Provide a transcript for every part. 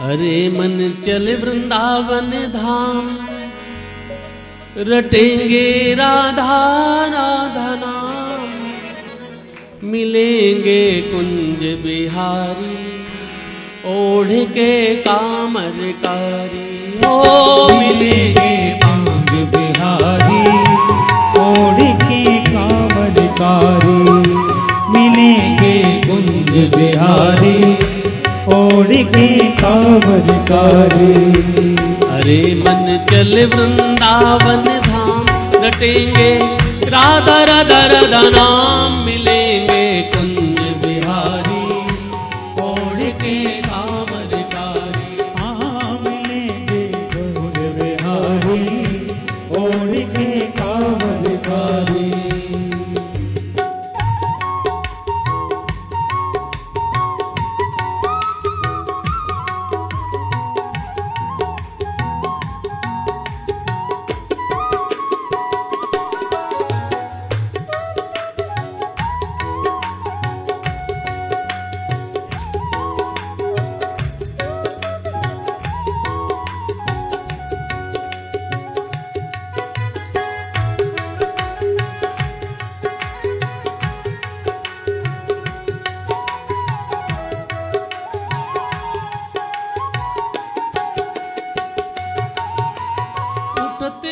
अरे मन चल वृंदावन धाम, रटेंगे राधा राधा नाम, मिलेंगे कुंज बिहारी, ओढ़ के कामरकारी। ओ मिलेंगे कुंज बिहारी, ओढ़ के कामरकारी। मिलेंगे कुंज बिहारी, ओढ़ के कामरकारी। अरे मन चल वृंदावन धाम, रटेंगे राधा राधा राधा नाम, मिलेंगे कुंज बिहारी, ओढ़ के कामरकारी। हाँ मिलेंगे कुंज बिहारी, ओढ़ के कामरकारी।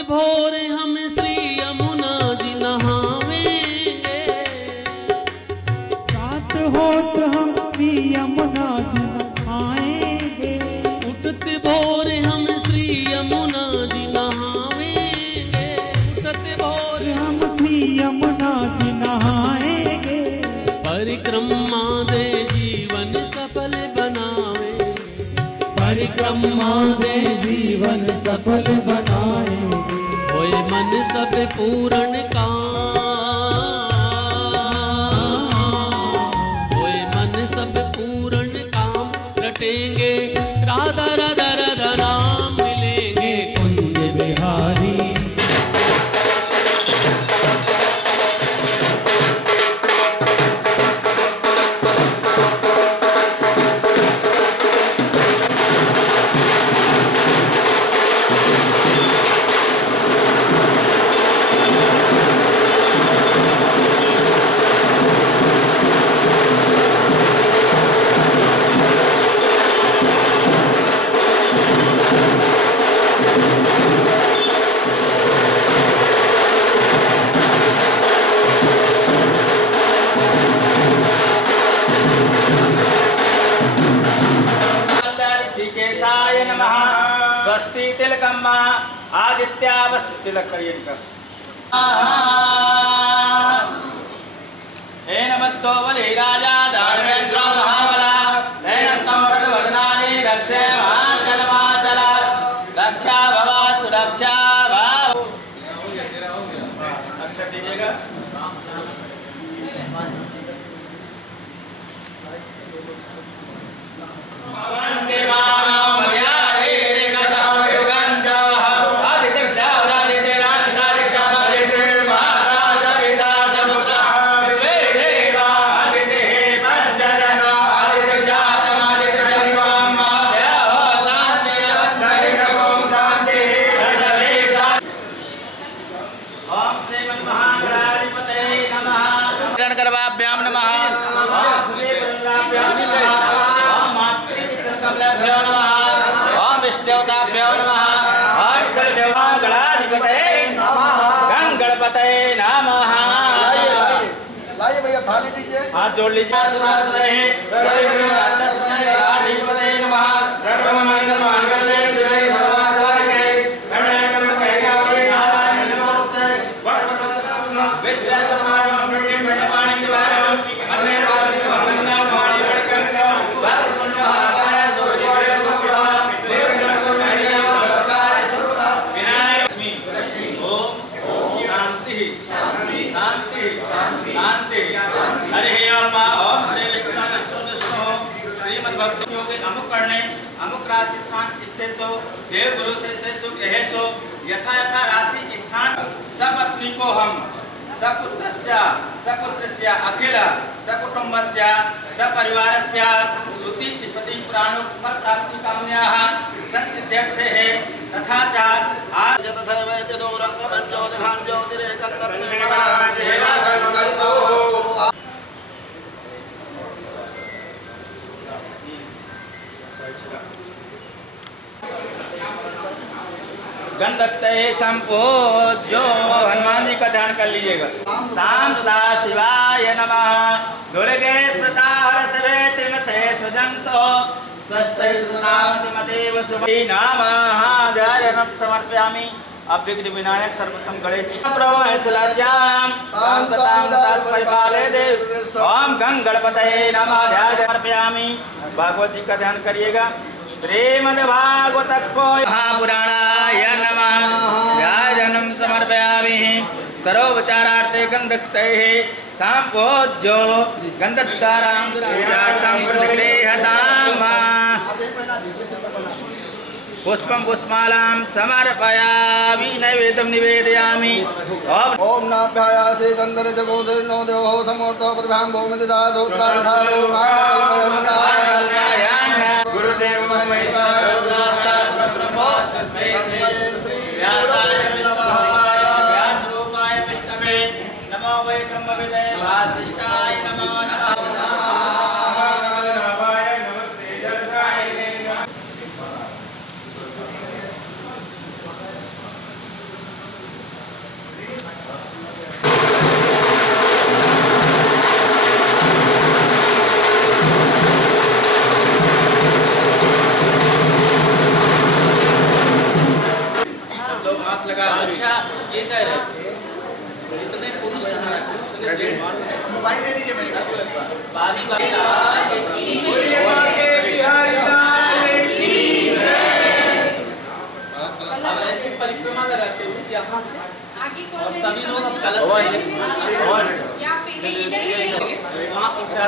भोर हम श्री यमुना जी नहावेंगे, रात होत हम श्री यमुना जी नहाएंगे। उठते भोर हम श्री यमुना जी नहावेंगे, उठते भोर हम श्री यमुना जी नहाएंगे। परिक्रमा दे जीवन सफल बनावे, परिक्रमा दे जीवन सफल बनाएंगे। होए मन सब पूर्ण काम, होए मन सब पूर्ण काम, रटेंगे राधा राधा राधा नाम, मिलेंगे कुंज बिहारी। स्वस्ति तिलकम्मा आदित्यावस्य तिलक करिए इनका। हे नमस्तो बलि राजा धर्मेन्द्र महाबला, नैनस्तम वरदानि रक्षे महाचल रक्षा भवा सुरक्षा भाव। अच्छा दीजिएगा। गर्भाभ्याम नमः, ओम विष्णुदेवताभ्यो नमः, ओम गणाधिपतये नमः, गणपतये नमः। लाइए भैया थाली दीजिए, हाथ जोड़ लीजिए। अमुक करने अमुक राशि स्थान इससे तो देव गुरु से सुख यह सो यथा यथा राशि स्थान सब अपनी को हम सपुत्रस्य अखिल सकुटुंबस्य सपरिवारस्य श्रुति स्मृति पुराण फल प्राप्ति कामनाः संसिद्ध्यर्थे तथा च आज तथैव यतिदूरङ्गमं ज्योतिभां ज्योतिरेकन्तर्निर्मलः सेवा संकल्पोऽस्तु। गंधस्ते संपूज्यो हनुमान जी का ध्यान कर लीजिएगा। शाम सदा शिवाय नमः। दुर्गे स्मृता हरसवे तिमसे सुजंतो स्वस्ति सुनामतिमदेव शुभे नमः। ध्यानं समर्पयामि। अभ्यग्नि विनायक सर्वोत्तम गणेश प्रभु ऐसलाज्याम ताम दास परिपाले देव। ओम गंग गणपतये नमः। ध्यान समर्पयामि। भागवत जी का ध्यान करिएगा। श्रीमद्भागवत महापुराणाय नमः। ध्यानं समर्पयामि। सर्वोपचारार्थे गन्धस्तैः सम्पूज्यो गन्धद्वारां पुष्पं पुष्पमालां समर्पयामि। नैवेद्यं निवेदयामि। ओम नाभ्यायासे गन्धर्व जगोदर्नो देवो समोर्तो प्रतिभां भौमदिदातो प्रार्थालो गुरुदेव तस्मै श्री गुरवे नमः। व्यासरूपाय विष्णवे नमो वै ब्रह्मविदे वासिष्ठाय नमो नमः। अच्छा ये कह रहे थे जितने पुरुष हैं मोबाइल दे दीजिए मेरे को। बारी बारी अब ऐसे परिक्रमा लगाते हुए यहाँ से और सभी लोग अब कलश वहाँ पहुँचा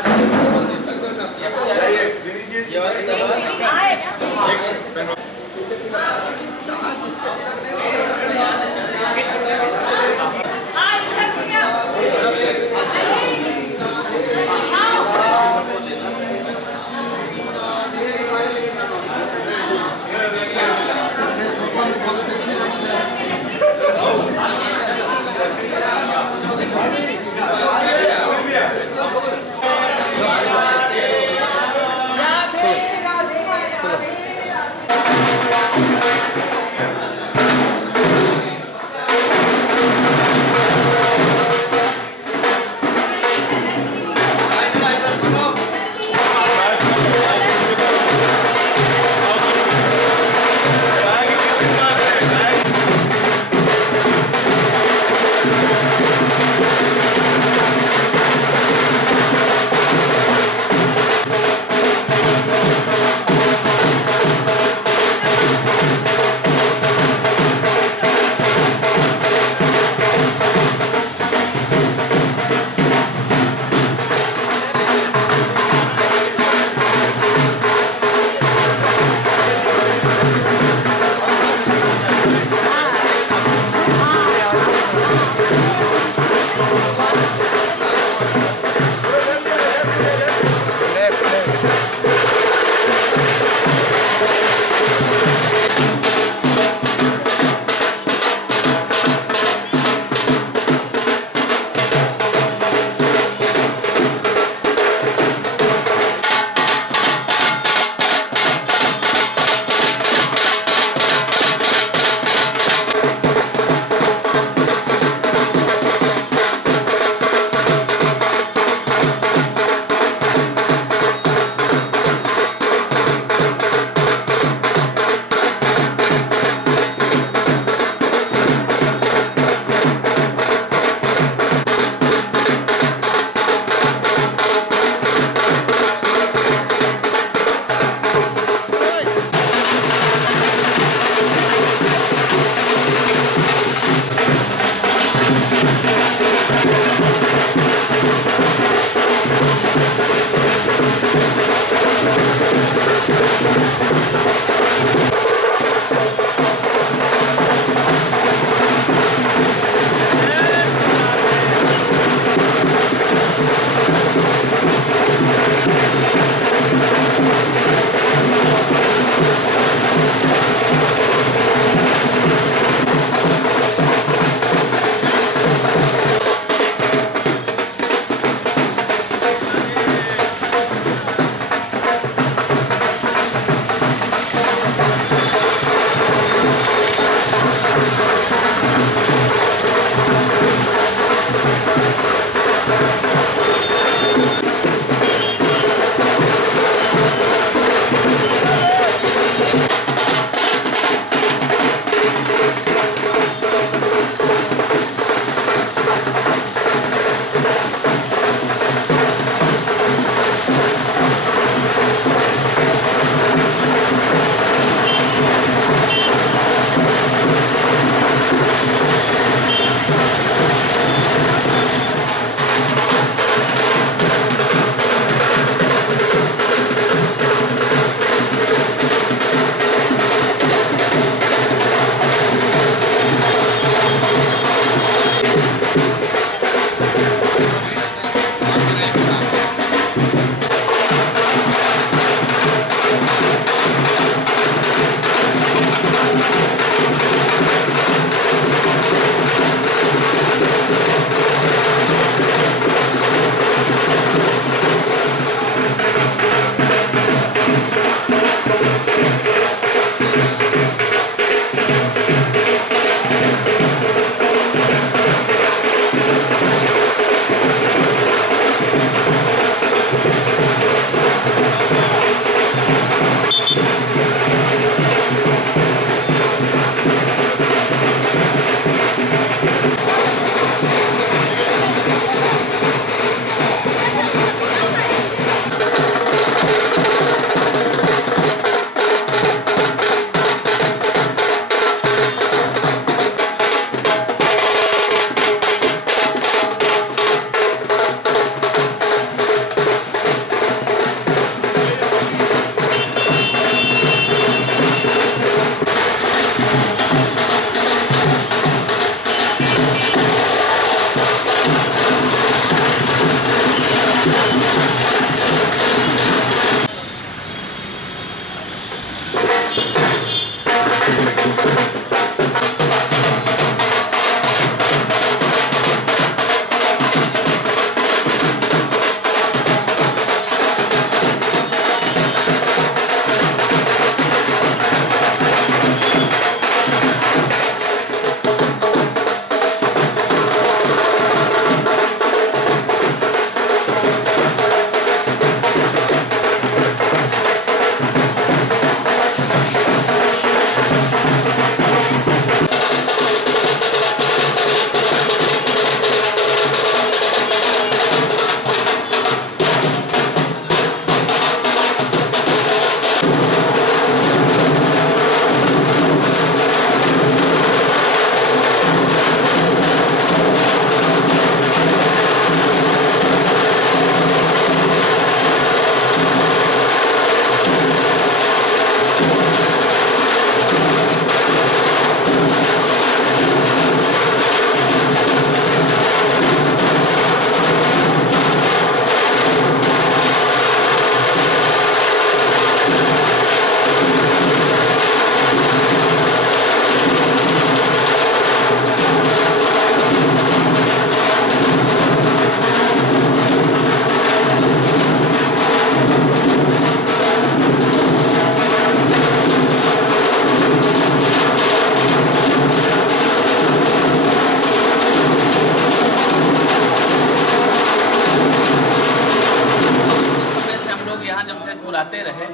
मुस्कुराते रहे।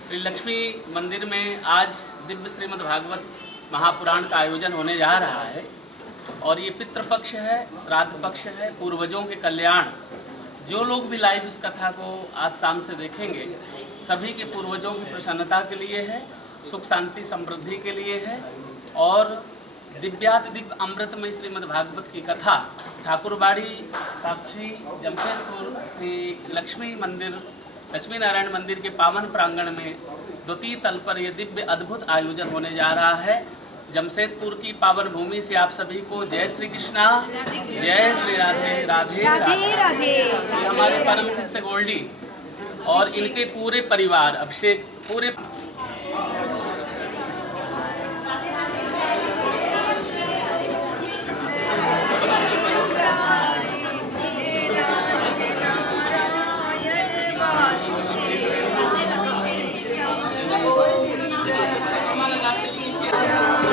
श्री लक्ष्मी मंदिर में आज दिव्य श्रीमद् भागवत महापुराण का आयोजन होने जा रहा है और ये पितृपक्ष है, श्राद्ध पक्ष है, पूर्वजों के कल्याण। जो लोग भी लाइव इस कथा को आज शाम से देखेंगे सभी के पूर्वजों की प्रसन्नता के लिए है, सुख शांति समृद्धि के लिए है और दिव्याति दिव्य अमृतमय श्रीमद् भागवत की कथा ठाकुरबाड़ी साक्षी जमशेदपुर श्री लक्ष्मी मंदिर लक्ष्मी नारायण मंदिर के पावन प्रांगण में द्वितीय तल पर यह दिव्य अद्भुत आयोजन होने जा रहा है। जमशेदपुर की पावन भूमि से आप सभी को जय श्री कृष्णा, जय श्री राधे राधे राधे राधे। ये हमारे परम शिष्य गोल्डी और इनके पूरे परिवार अभिषेक पूरे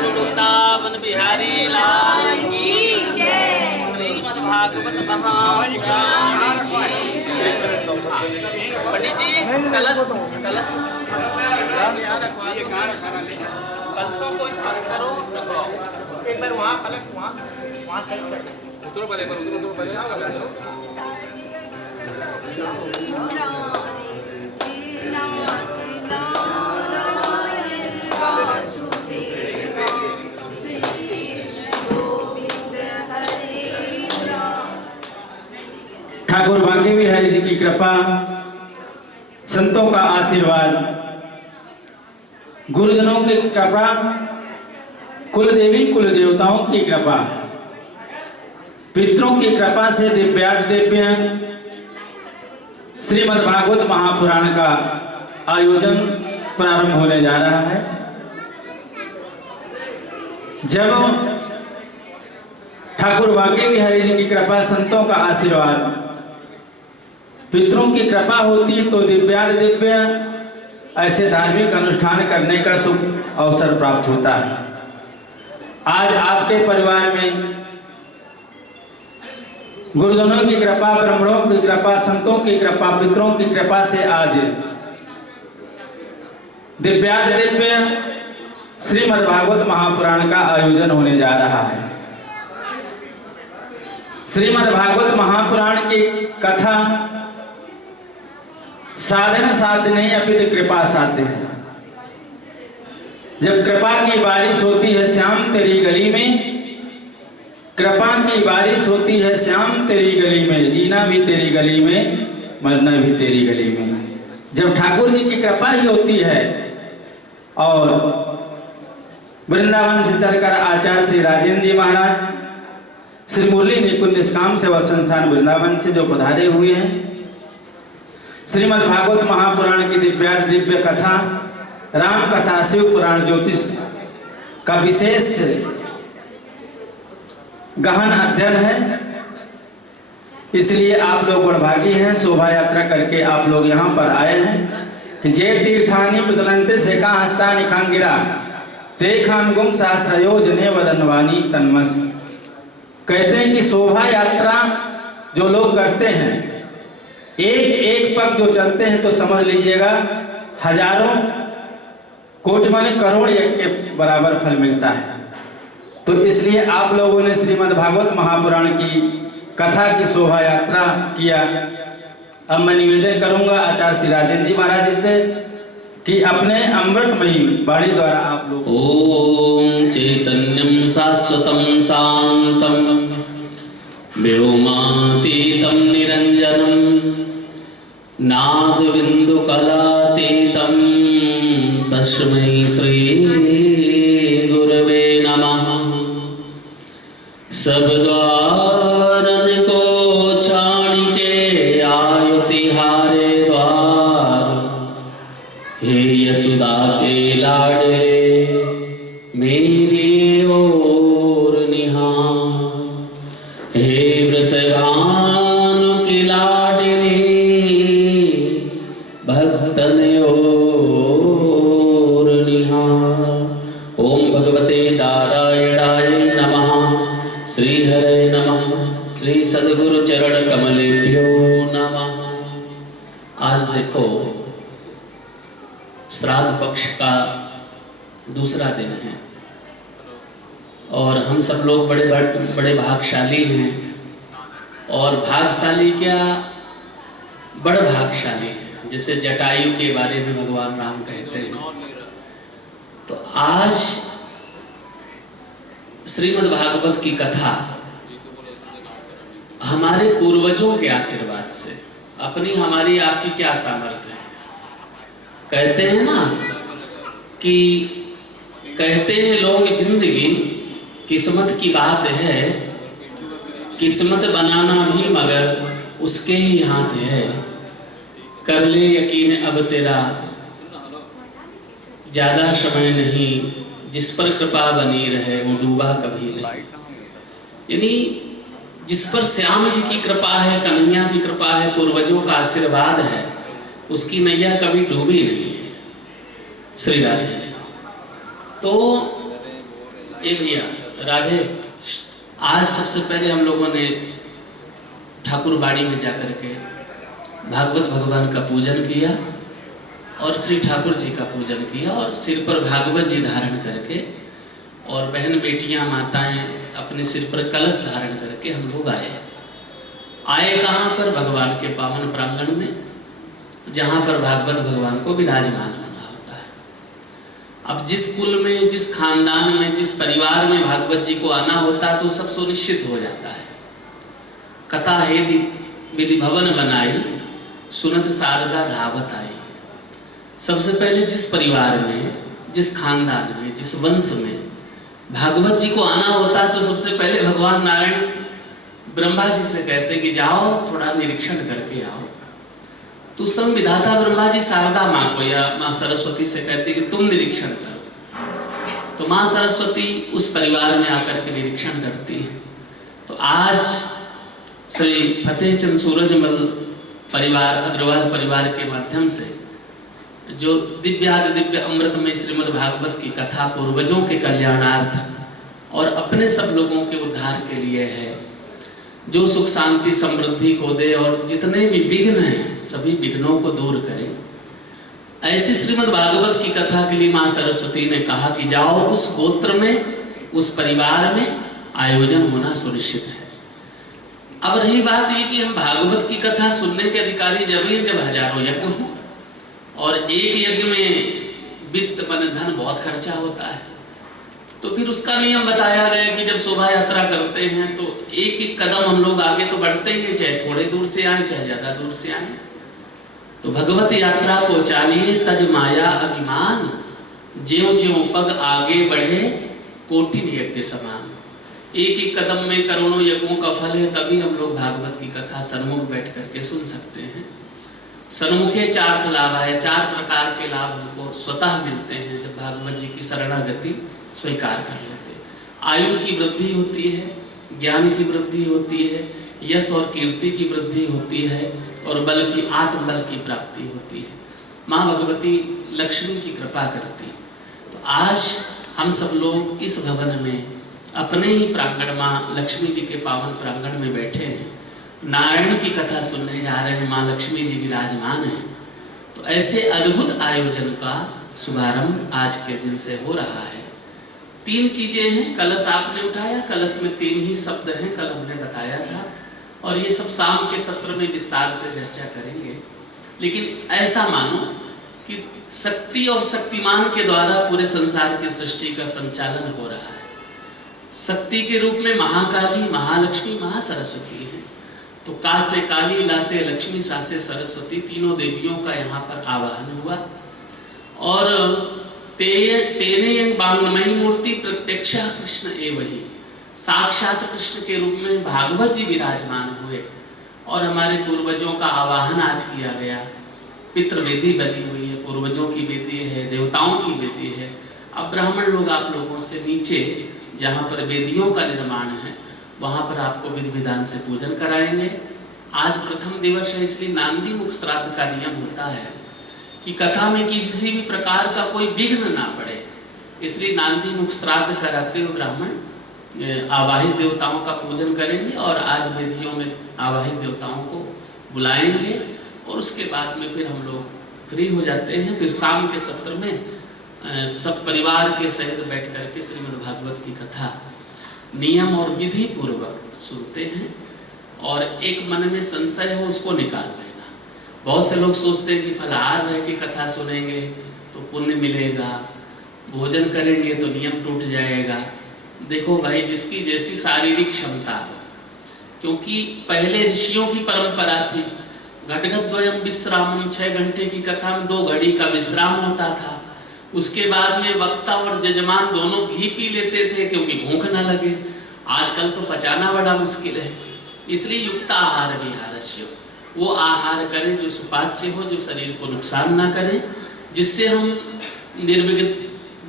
वृंदावन बिहारी लाल की जय। श्रीमद् भागवत महापुराण की जय। पंडित जी कलश कलश कलशों को स्पर्श करो, रखो एक बार वहाँ पलट वहाँ साइड कर उतरो पहले ठाकुर बांके बिहारी जी की कृपा, संतों का आशीर्वाद, गुरुजनों की कृपा, कुल देवी कुल देवताओं की कृपा, पितरों की कृपा से दिव्य श्रीमद् भागवत महापुराण का आयोजन प्रारंभ होने जा रहा है। जब ठाकुर बांके बिहारी जी की कृपा, संतों का आशीर्वाद, पितरों की कृपा होती है तो दिव्य ऐसे धार्मिक अनुष्ठान करने का सुख अवसर प्राप्त होता है। आज आपके परिवार में गुरुजनों की कृपा, ब्राह्मणों की कृपा, संतों की कृपा, पितरों की कृपा से आज दिव्य श्रीमद् भागवत महापुराण का आयोजन होने जा रहा है। श्रीमद् भागवत महापुराण की कथा साधन साध्य नहीं अपितु कृपा साध्य है। जब कृपा की बारिश होती है श्याम तेरी गली में, कृपा की बारिश होती है श्याम तेरी गली में, जीना भी तेरी गली में, मरना भी तेरी गली में। जब ठाकुर जी की कृपा ही होती है और वृंदावन से चलकर आचार्य श्री राजेंद्र जी महाराज श्री मुरली निकुंज निष्काम सेवा संस्थान वृंदावन से जो पधारे हुए हैं, श्रीमद् भागवत महापुराण की दिव्य कथा, राम कथा, शिव पुराण, ज्योतिष का विशेष गहन अध्ययन है। इसलिए आप लोग बड़भागी हैं, शोभा यात्रा करके आप लोग यहाँ पर आए हैं कि जेठ तीर्थानि प्रचलन्ते श्रेका हस्तानि खांगिरा ते खानगुम सहस्रयोजने वदनवानी तन्मस। कहते हैं कि शोभा यात्रा जो लोग करते हैं, एक एक पग जो चलते हैं तो समझ लीजिएगा हजारों कोटि माने करोड़ एक के बराबर फल मिलता है। तो इसलिए आप लोगों ने श्रीमद् भागवत महापुराण की कथा की शोभा यात्रा किया। अब मैं निवेदन करूंगा आचार्य श्री राजेंद्र जी महाराज जी से कि अपने अमृतमयी वाणी द्वारा आप लोग ओम चैतन्यम शाश्वतम शांतम व्योमातीतम निरंजनम नाद बिंदु कलातीतम तस्मै श्री गुरवे नमः। सब द्वारन को छाण के आयो तिहारे द्वार, हे यशोदा के लाडले मेरी ओर निहार, हे वृषभानु की लाडली भक्तन ओर निहार। ओम भगवते नारायणाय नमः। श्री हरे नमः। श्री सद्गुरु चरण कमलेभ्यो नमः। आज देखो श्राद्ध पक्ष का दूसरा दिन है और हम सब लोग बड़े भागशाली हैं। और भागशाली क्या, बड़ भागशाली हैं। जैसे जटायु के बारे में भगवान राम कहते हैं। तो आज श्रीमद् भागवत की कथा हमारे पूर्वजों के आशीर्वाद से, अपनी हमारी आपकी क्या सामर्थ्य है। कहते हैं ना कि कहते हैं लोग जिंदगी किस्मत की बात है, किस्मत बनाना भी मगर उसके ही हाथ है। कर ले यकीन अब तेरा ज्यादा समय नहीं, जिस पर कृपा बनी रहे वो डूबा कभी नहीं। यानी जिस पर श्याम जी की कृपा है, कन्हैया की कृपा है, पूर्वजों का आशीर्वाद है, उसकी नैया कभी डूबी नहीं है। श्री राधे। तो ये भैया राधे, आज सबसे पहले हम लोगों ने ठाकुर बाड़ी में जाकर के भागवत भगवान का पूजन किया और श्री ठाकुर जी का पूजन किया और सिर पर भागवत जी धारण करके, और बहन बेटियां माताएं अपने सिर पर कलश धारण करके हम लोग आए कहाँ पर, भगवान के पावन प्रांगण में, जहाँ पर भागवत भगवान को विराजमान होना होता है। अब जिस कुल में, जिस खानदान में, जिस परिवार में भागवत जी को आना होता है तो सब सुनिश्चित हो जाता है। कथा हेतु विधि भवन बनाई, सुनत शारदा धावत आई। सबसे पहले जिस परिवार में, जिस खानदान में, जिस वंश में भागवत जी को आना होता है तो सबसे पहले भगवान नारायण ब्रह्मा जी से कहते कि जाओ थोड़ा निरीक्षण करके आओ। तो संविधाता ब्रह्मा जी शारदा माँ को या माँ सरस्वती से कहते कि तुम निरीक्षण करो। तो माँ सरस्वती उस परिवार में आकर के निरीक्षण करती है। तो आज श्री फतेह चंद सूरजमल परिवार, अग्रवाल परिवार के माध्यम से जो दिव्यादि दिव्य अमृत में श्रीमद् भागवत की कथा पूर्वजों के कल्याणार्थ और अपने सब लोगों के उद्धार के लिए है, जो सुख शांति समृद्धि को दे और जितने भी विघ्न हैं सभी विघ्नों को दूर करे, ऐसी श्रीमद् भागवत की कथा के लिए माँ सरस्वती ने कहा कि जाओ उस गोत्र में, उस परिवार में आयोजन होना सुनिश्चित है। अब रही बात ये कि हम भागवत की कथा सुनने के अधिकारी जब हजारों यज्ञ हों और एक यज्ञ में वित्त मन धन बहुत खर्चा होता है, तो फिर उसका नियम बताया गया कि जब शोभा यात्रा करते हैं तो एक एक कदम हम लोग आगे तो बढ़ते ही हैं, चाहे थोड़े दूर से आए चाहे ज्यादा दूर से आए। तो भगवत यात्रा को चालिए तज माया अभिमान, ज्यों ज्यों पग आगे बढ़े कोटिन यज्ञ समान। एक एक कदम में करोड़ों यज्ञों का फल है, तभी हम लोग भागवत की कथा सन्मुख बैठ करके सुन सकते हैं। सन्मुखे चार्थ लाभ है, 4 प्रकार के लाभ हमको स्वतः मिलते हैं जब भागवत जी की शरणागति स्वीकार कर लेते। आयु की वृद्धि होती है, ज्ञान की वृद्धि होती है, यश और कीर्ति की वृद्धि होती है और बल की, आत्मबल की प्राप्ति होती है। माँ भगवती लक्ष्मी की कृपा करती। तो आज हम सब लोग इस भवन में अपने ही प्रांगण माँ लक्ष्मी जी के पावन प्रांगण में बैठे हैं, नारायण की कथा सुनने जा रहे हैं, माँ लक्ष्मी जी विराजमान हैं। तो ऐसे अद्भुत आयोजन का शुभारंभ आज के दिन से हो रहा है। 3 चीजें हैं। कलश आपने उठाया, कलश में 3 ही शब्द हैं, कल हमने बताया था, और ये सब शाम के सत्र में विस्तार से चर्चा करेंगे। लेकिन ऐसा मानो कि शक्ति और शक्तिमान के द्वारा पूरे संसार की सृष्टि का संचालन हो रहा है। शक्ति के रूप में महाकाली, महालक्ष्मी, महासरस्वती है। तो का से काली, ला से लक्ष्मी, सा से सरस्वती, तीनों देवियों का यहाँ पर आवाहन हुआ। और तेने यंग बांगमयी मूर्ति प्रत्यक्षा कृष्ण एवही, साक्षात कृष्ण के रूप में भागवत जी विराजमान हुए और हमारे पूर्वजों का आवाहन आज किया गया। पितृवेदी बनी हुई है, पूर्वजों की वेदी है, देवताओं की वेदी है। अब ब्राह्मण लोग आप लोगों से नीचे जहाँ पर वेदियों का निर्माण है वहाँ पर आपको विधि विधान से पूजन कराएंगे। आज प्रथम दिवस है, इसलिए नांदी मुख श्राद्ध का नियम होता है कि कथा में किसी भी प्रकार का कोई विघ्न ना पड़े, इसलिए नांदी मुख श्राद्ध कराते हुए ब्राह्मण आवाहित देवताओं का पूजन करेंगे और आज वेदियों में आवाहित देवताओं को बुलाएंगे और उसके बाद में फिर हम लोग फ्री हो जाते हैं, फिर शाम के सत्र में सब परिवार के सहित बैठ करके श्रीमद् भागवत की कथा नियम और विधि पूर्वक सुनते हैं, और एक मन में संशय हो उसको निकाल देना। बहुत से लोग सोचते हैं कि फलाहार रह के कथा सुनेंगे तो पुण्य मिलेगा, भोजन करेंगे तो नियम टूट जाएगा। देखो भाई, जिसकी जैसी शारीरिक क्षमता हो, क्योंकि पहले ऋषियों की परंपरा थी, घटघद्वयम विश्रामम, 6 घंटे की कथा में 2 घड़ी का विश्राम होता था। उसके बाद में वक्ता और जजमान दोनों घी पी लेते थे क्योंकि भूख ना लगे। आजकल तो पचाना बड़ा मुश्किल है, इसलिए युक्त आहार विहारस्य, वो आहार करें जो सुपाच्य हो, जो शरीर को नुकसान ना करे, जिससे हम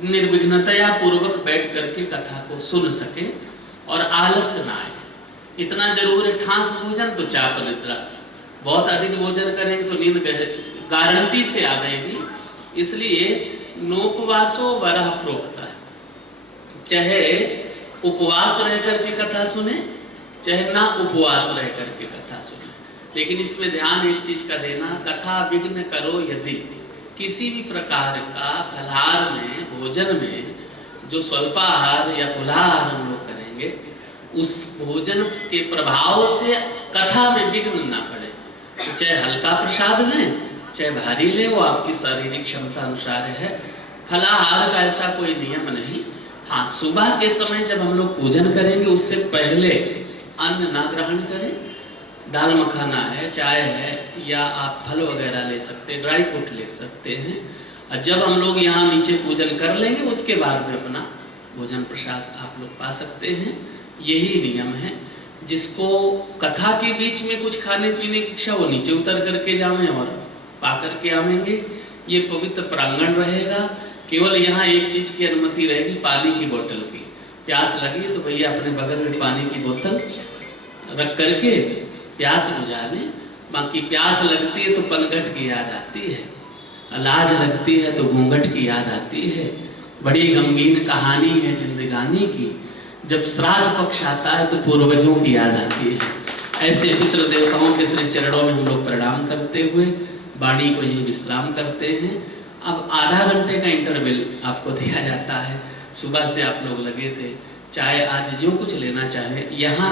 निर्विघ्नतया पूर्वक बैठ करके कथा को सुन सके और आलस्य ना आए। इतना जरूर है, ठास भोजन तो चाप निद्रा, बहुत अधिक भोजन करेंगे तो नींद गारंटी से आ जाएगी। इसलिए नोपवासो वरह प्रोक्त है, चाहे उपवास रह करके कथा सुने, चाहे ना उपवास रह करके कथा सुने, लेकिन इसमें ध्यान एक चीज का देना, कथा विघ्न करो यदि, किसी भी प्रकार का फलाहार में, भोजन में जो स्वल्पाहार या फुलाहार हम लोग करेंगे, उस भोजन के प्रभाव से कथा में विघ्न ना पड़े। तो चाहे हल्का प्रसाद लें, चाहे भारी लें, वो आपकी शारीरिक क्षमता अनुसार है। फलाहार का ऐसा कोई नियम नहीं। हाँ, सुबह के समय जब हम लोग पूजन करेंगे उससे पहले अन्न ना ग्रहण करें। दाल मखाना है, चाय है, या आप फल वगैरह ले सकते हैं, ड्राई फ्रूट ले सकते हैं। और जब हम लोग यहाँ नीचे पूजन कर लेंगे उसके बाद में अपना भोजन प्रसाद आप लोग पा सकते हैं। यही नियम है। जिसको कथा के बीच में कुछ खाने पीने की इच्छा, वो नीचे उतर करके जाएं और पा करके आवेंगे। ये पवित्र प्रांगण रहेगा। केवल यहाँ एक चीज़ की अनुमति रहेगी, पानी की बोतल की। प्यास लगी तो भैया अपने बगल में पानी की बोतल रख करके प्यास बुझा लें। बाकी प्यास लगती है तो पनघट की याद आती है, लाज लगती है तो घूंघट की याद आती है। बड़ी गमगीन कहानी है जिंदगानी की, जब श्राद्ध पक्ष आता है तो पूर्वजों की याद आती है। ऐसे पितृ देवताओं के श्री चरणों में हम लोग प्रणाम करते हुए वाणी को यही विश्राम करते हैं। अब आधा घंटे का इंटरवल आपको दिया जाता है। सुबह से आप लोग लगे थे, चाय आदि जो कुछ लेना चाहे यहाँ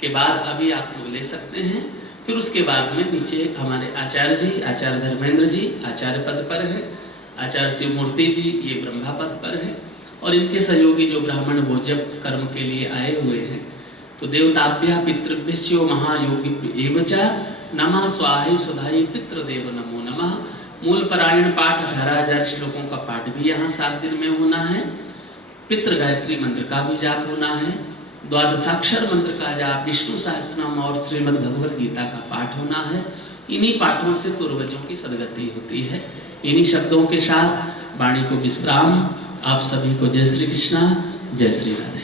के बाद अभी आप लोग ले सकते हैं। फिर उसके बाद में नीचे हमारे आचार्य जी, आचार्य धर्मेंद्र जी आचार्य पद पर है, आचार्य शिवमूर्ति जी ये ब्रह्मा पद पर है, और इनके सहयोगी जो ब्राह्मण वो जप कर्म के लिए आए हुए हैं। तो देवताभ्या पितृभ्यो महायोगी एवचा नमः स्वाहाय सुधाय पितृदेव नमो नमः। मूल पारायण पाठ 18,000 श्लोकों का पाठ भी यहाँ 7 दिन में होना है। पितृ गायत्री मंत्र का भी जाप होना है। द्वादशाक्षर मंत्र का जाप, विष्णु सहस्त्रनाम और श्रीमद् भगवद गीता का पाठ होना है। इन्हीं पाठों से पूर्वजों की सदगति होती है। इन्हीं शब्दों के साथ वाणी को विश्राम। आप सभी को जय श्री कृष्णा, जय श्री राधे।